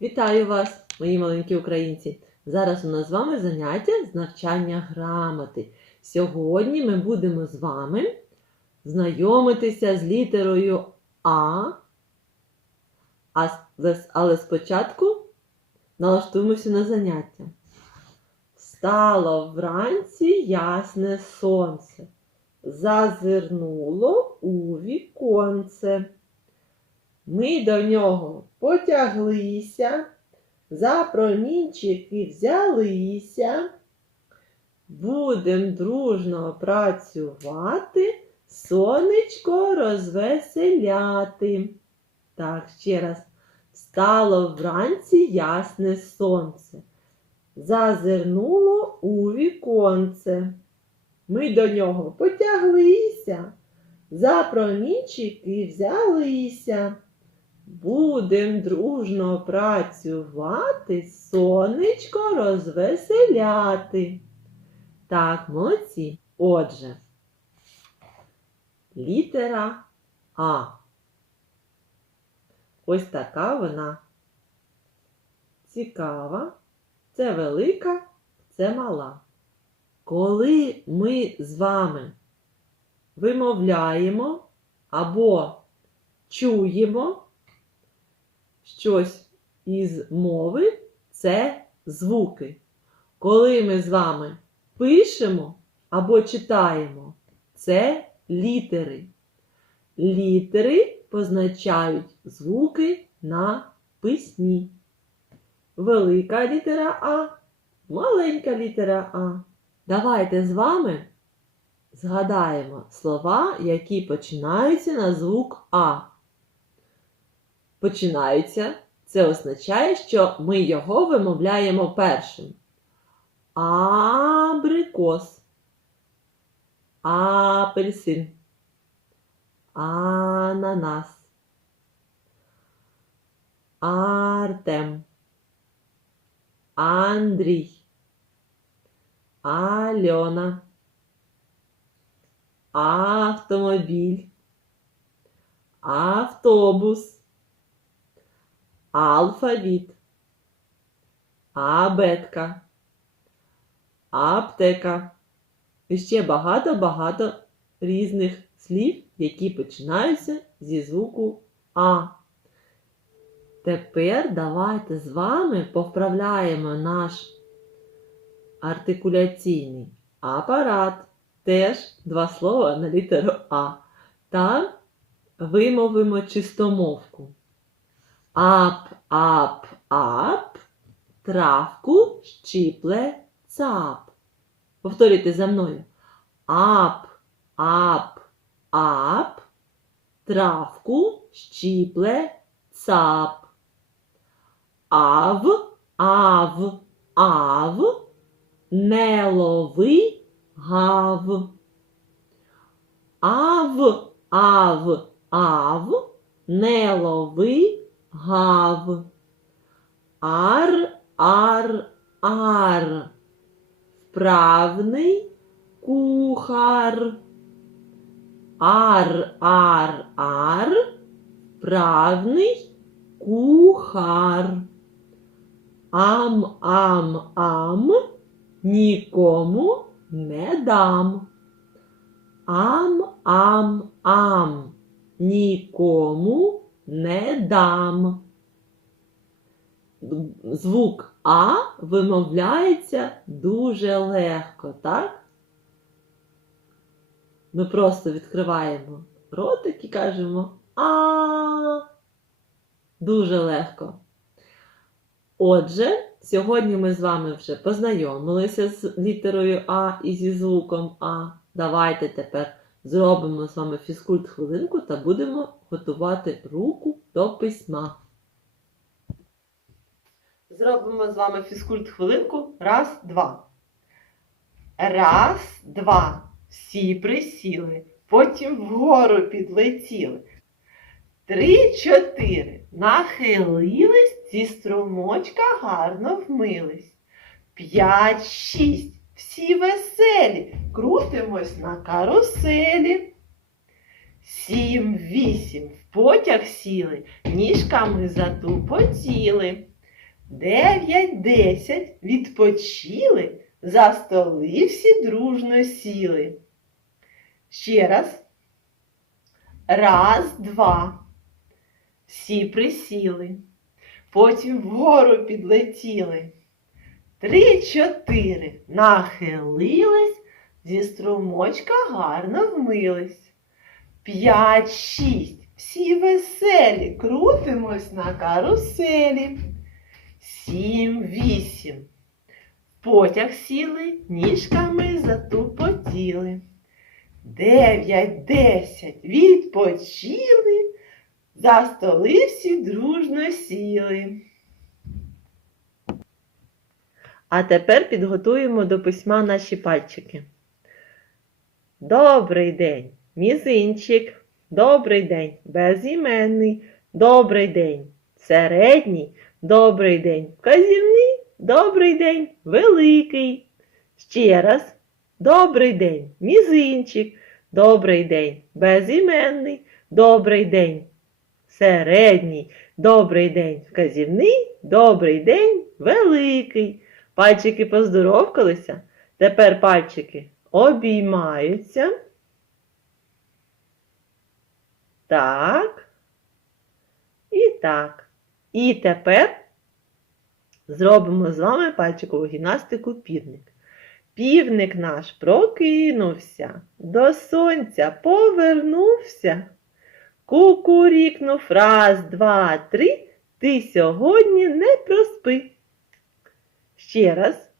Вітаю вас, мої маленькі українці! Зараз у нас з вами заняття з навчання грамоти. Сьогодні ми будемо з вами знайомитися з літерою А. Але спочатку налаштуємося на заняття. Встало вранці ясне сонце, зазирнуло у віконце. Ми до нього потяглися, за промінчики взялися. Будем дружно працювати, сонечко розвеселяти. Так, ще раз. Встало вранці ясне сонце. Зазирнуло у віконце. Ми до нього потяглися, за промінчики взялися. Будем дружно працювати, сонечко розвеселяти. Так, молодці. Отже, літера А. Ось така вона. Цікава. Це велика, це мала. Коли ми з вами вимовляємо або чуємо щось із мови, це звуки. Коли ми з вами пишемо або читаємо, це літери. Літери позначають звуки на письмі. Велика літера А, маленька літера А. Давайте з вами згадаємо слова, які починаються на звук А. Починаються. Це означає, що ми його вимовляємо першим. Абрикос. Апельсин. Ананас. Артем. Андрій. Альона. Автомобіль. Автобус. Алфавіт. Абетка. Аптека. І ще багато-багато різних слів, які починаються зі звуку А. Тепер давайте з вами повправляємо наш артикуляційний апарат. Теж два слова на літеру А. Та вимовимо чистомовку. Ап, ап, ап, травку щіпле цап. Повторюйте за мною. Ап, ап, ап, травку щіпле цап. Ав, ав, ав, не лови гав. Ав, ав, ав, не лови гав. Ар, ар, ар. Вправний кухар. Ар, ар, ар. Вправний кухар. Ам, ам, ам. Нікому не дам. Ам, ам, ам. Нікому не дам. Звук А вимовляється дуже легко, так? Ми просто відкриваємо ротик і кажемо А. Дуже легко. Отже, сьогодні ми з вами вже познайомилися з літерою А і зі звуком А. Давайте тепер зробимо з вами фізкульт хвилинку та будемо готувати руку до письма. Зробимо з вами фізкульт хвилинку. Раз, два. Раз, два. Всі присіли. Потім вгору підлетіли. Три, чотири. Нахилились, зі струмочка гарно вмились. П'ять, шість. Всі веселі. Крутимось на каруселі. Сім, вісім. В потяг сіли, ніжками затупотіли. Дев'ять, десять відпочили, за столи всі дружно сіли. Ще раз. Раз, два. Всі присіли. Потім вгору підлетіли. Три, чотири. Нахилились, зі струмочка гарно вмились. П'ять, шість. Всі веселі, крутимось на каруселі. Сім, вісім. Потяг сіли, ніжками затупотіли. Дев'ять, десять. Відпочили, за столи всі дружно сіли. А тепер підготуємо до письма наші пальчики. Добрий день, мізинчик. Добрий день, безіменний. Добрий день, середній. Добрий день, вказівний. Добрий день, великий. Ще раз. Добрий день, мізинчик. Добрий день, безіменний. Добрий день, середній. Добрий день, вказівний. Добрий день, великий. Пальчики поздоровкалися. Тепер пальчики обіймаються. Так. І так. І тепер зробимо з вами пальчикову гімнастику півник. Півник наш прокинувся, до сонця повернувся. Кукурікнув раз, два, три. Ти сьогодні не проспи. Ще раз.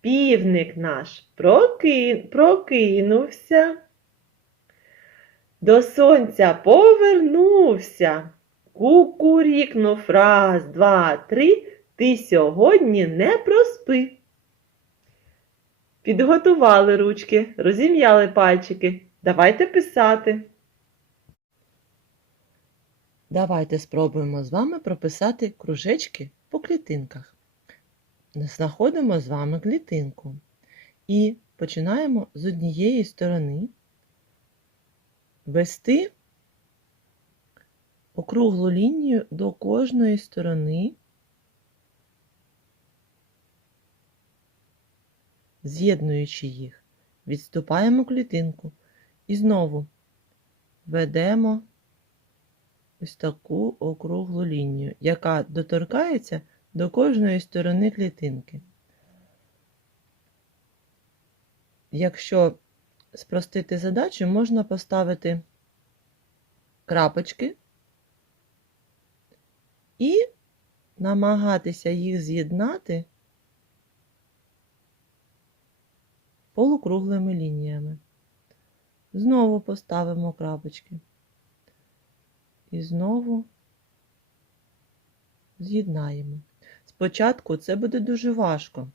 Півник наш проки... прокинувся. До сонця повернувся. Кукурікнув раз, два, три. Ти сьогодні не проспи. Підготували ручки, розім'яли пальчики. Давайте писати. Давайте спробуємо з вами прописати кружечки по клітинках. Знаходимо з вами клітинку. І починаємо з однієї сторони вести округлу лінію до кожної сторони, з'єднуючи їх, відступаємо клітинку. І знову ведемо ось таку округлу лінію, яка доторкається до кожної сторони клітинки. Якщо спростити задачу, можна поставити крапочки і намагатися їх з'єднати полукруглими лініями. Знову поставимо крапочки. І знову з'єднаємо. Спочатку це буде дуже важко.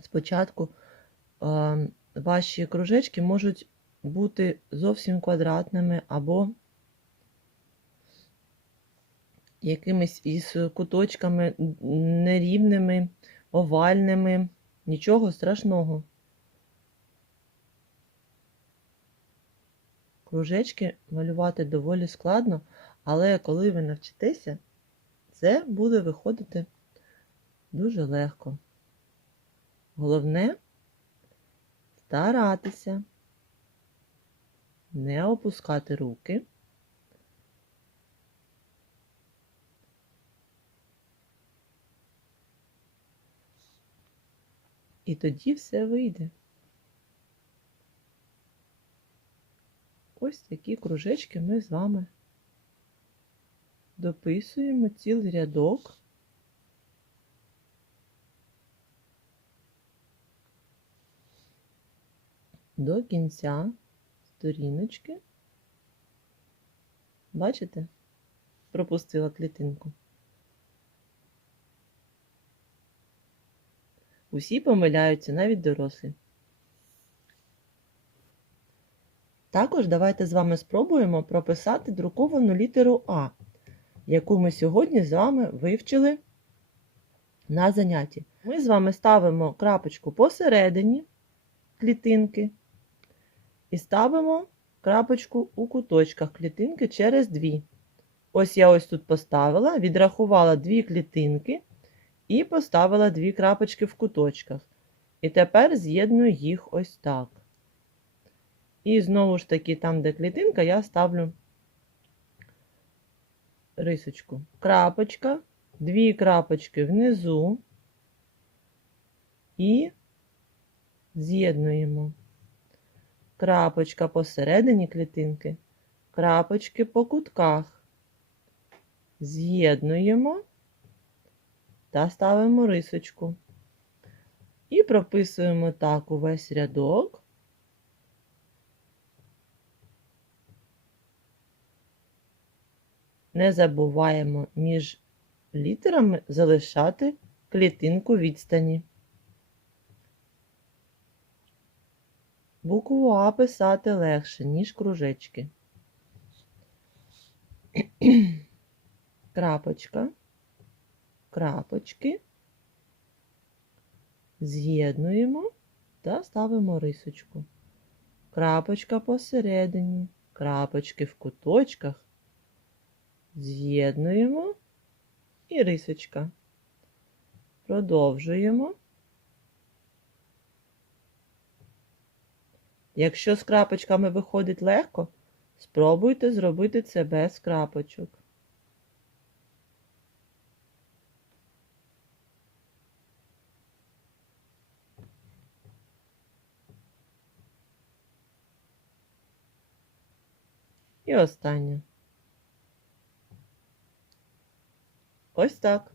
Спочатку е, ваші кружечки можуть бути зовсім квадратними або якимись із куточками нерівними, овальними. Нічого страшного. Кружечки малювати доволі складно, але коли ви навчитеся, це буде виходити дуже легко. Головне старатися, не опускати руки. І тоді все вийде. Ось такі кружечки ми з вами дописуємо цілий рядок. До кінця сторіночки. Бачите? Пропустила клітинку. Усі помиляються, навіть дорослі. Також давайте з вами спробуємо прописати друковану літеру А, яку ми сьогодні з вами вивчили на занятті. Ми з вами ставимо крапочку посередині клітинки і ставимо крапочку у куточках клітинки через дві. Ось я ось тут поставила, відрахувала дві клітинки І поставила дві крапочки в куточках. І тепер з'єдную їх ось так. І знову ж таки, там, де клітинка, я ставлю рисочку. Крапочка, дві крапочки внизу і з'єднуємо. Крапочка посередині клітинки, крапочки по кутках. З'єднуємо та ставимо рисочку. І прописуємо так увесь рядок. Не забуваємо між літерами залишати клітинку відстані. Букву А писати легше, ніж кружечки. Крапочка, крапочки. З'єднуємо та ставимо рисочку. Крапочка посередині, крапочки в куточках. З'єднуємо і рисочка. Продовжуємо. Якщо з крапочками виходить легко, спробуйте зробити це без крапочок. І останнє. Ось так.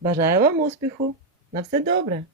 Бажаю вам успіху! На все добре!